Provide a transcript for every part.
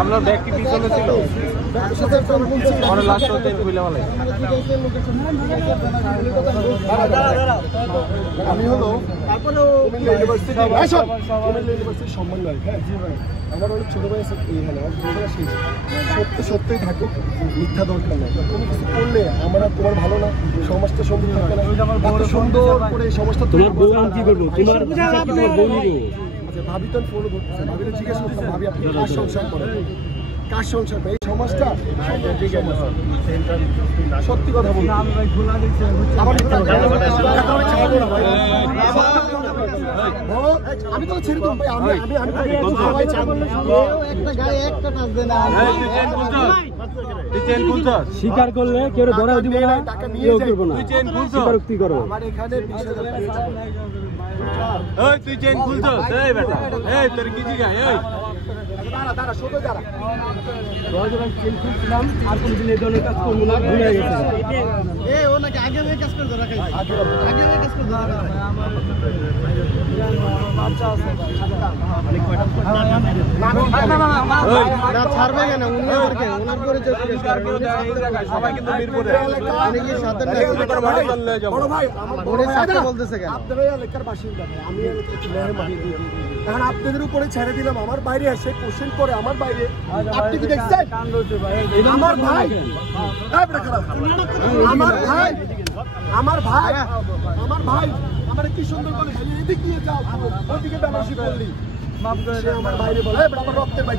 আপনার ব্যাগ কি পিছনে ছিল? লাস্ট হতে বুঝলে বলে আমি হলো কুমিল্লা ইউনিভার্সিটির সমন্বয়। হ্যাঁ জি ভাই, আমার অনেক ছোট ভাই আছে এখানে, সত্য সত্যই থাকো, মিথ্যা দরকার নেই। তুমি কিছু করলে আমরা তোমার ভালো না, সমাজটা সুন্দর থাকবে না। এত সুন্দর করে সমাজটা তোমার বউ কি করবো, তোমার বউ নিব। আচ্ছা ভাবি তো ফলো করতেছে, ভাবিটা জিজ্ঞেস করতাম ভাবি আপনি কার সংসার করেন, কার সংসার এই সমাজটা সত্যি কথা বলছি। আমি তো ছেড়ে দেব ভাই, স্বীকার করলে কেউ ধরা দিব না, কেউ করবো না, স্বীকারোক্তি করো। আমার এখানে তুই চেন খুলছস, এই বেটা এই তোর কি জিগায়, এই দাঁড়া সোজা দাঁড়া। চেন খুলছিলাম আর কোনদিন এই ধরনের কাজ করবো না, ভুলে গেছে। ও নাকি আগে কাজ করে ধরা খাইছে, আগে কাজ করে ধরা না ছাড়বে কেন উনি আমাকে ওনার করে সবাই কিন্তু মিরপুরে উনি কি সাথে বড় ভাই ওরে সাথে বলতেছে কেন? আপনারা এলাকার বাসিন্দা, আমি এখন আপনাদের উপরে ছেড়ে দিলাম। আমার বাইরে এসে কোশ্চেন করে আমার বাইরে, আপনি কি দেখছেন? আমার ভাই আমার ভাই আমার ভাই আমার ভাই আমার কি সুন্দর করে এদিকে নিয়ে যাও, ওদিকে বেনারসি করলি আমার বাইরে বলে আমার রক্তের বাইক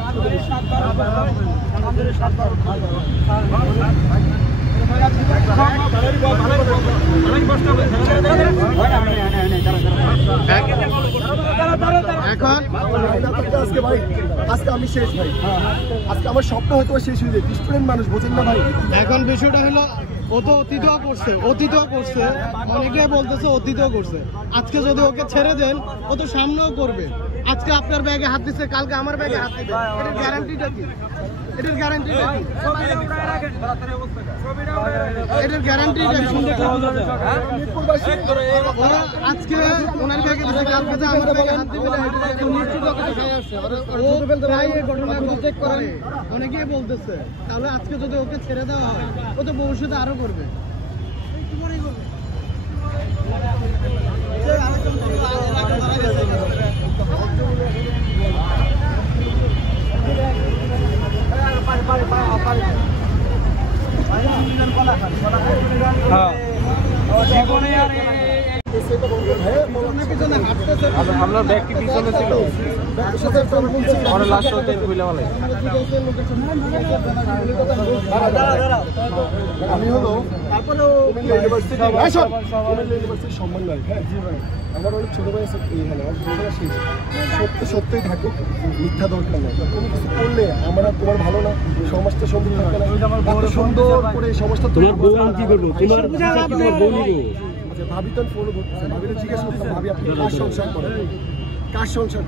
এখন আজকে ভাই, আজকে আমি শেষ ভাই, আজকে আমার স্বপ্ন হয়তো শেষ হয়ে যায়। স্টুডেন্ট মানুষ বোঝেন না ভাই। এখন বিষয়টা হলো ও তো অতীতও করছে অনেকে বলতেছে অতীতও করছে। আজকে যদি ওকে ছেড়ে দেন ও তো সামনেও করবে। আজকে আপনার ব্যাগে হাত দিচ্ছে, কালকে আমার ব্যাগে হাত দিবে, এটার গ্যারান্টিটা কি? এটার গ্যারান্টিটা কি? এটার গ্যারান্টিটা আজকে ওনার ব্যাগে দিচ্ছে, কালকে যে আমার ব্যাগে হাত দিবে না, এটা নিশ্চিত ও প্রায় এই ঘটনা চেক করে অনেকেই বলতেছে। তাহলে আজকে যদি ওকে ছেড়ে দেওয়া হয় ও তো ভবিষ্যতে আরো করবে। আপনার ব্যাগ কি পিছনে ছিল? লাস্ট হতে বুঝলে বলে আমি হলো কুমিল্লা ইউনিভার্সিটির সমন্বয়। হ্যাঁ জি ভাই, আমার অনেক ছোট ভাই আছে এখানে, সত্য সত্যই থাকো, মিথ্যা দরকার নেই। তুমি কিছু করলে আমরা তোমার ভালো না, সমাজটা সুন্দর থাকবে না। এত সুন্দর করে সমাজটা তোমার বউ কি করবো, তোমার বউ নিব। আচ্ছা ভাবি তো ফলো করতেছে, ভাবিটা জিজ্ঞেস করতাম ভাবি আপনি কার সংসার করেন, কার সংসার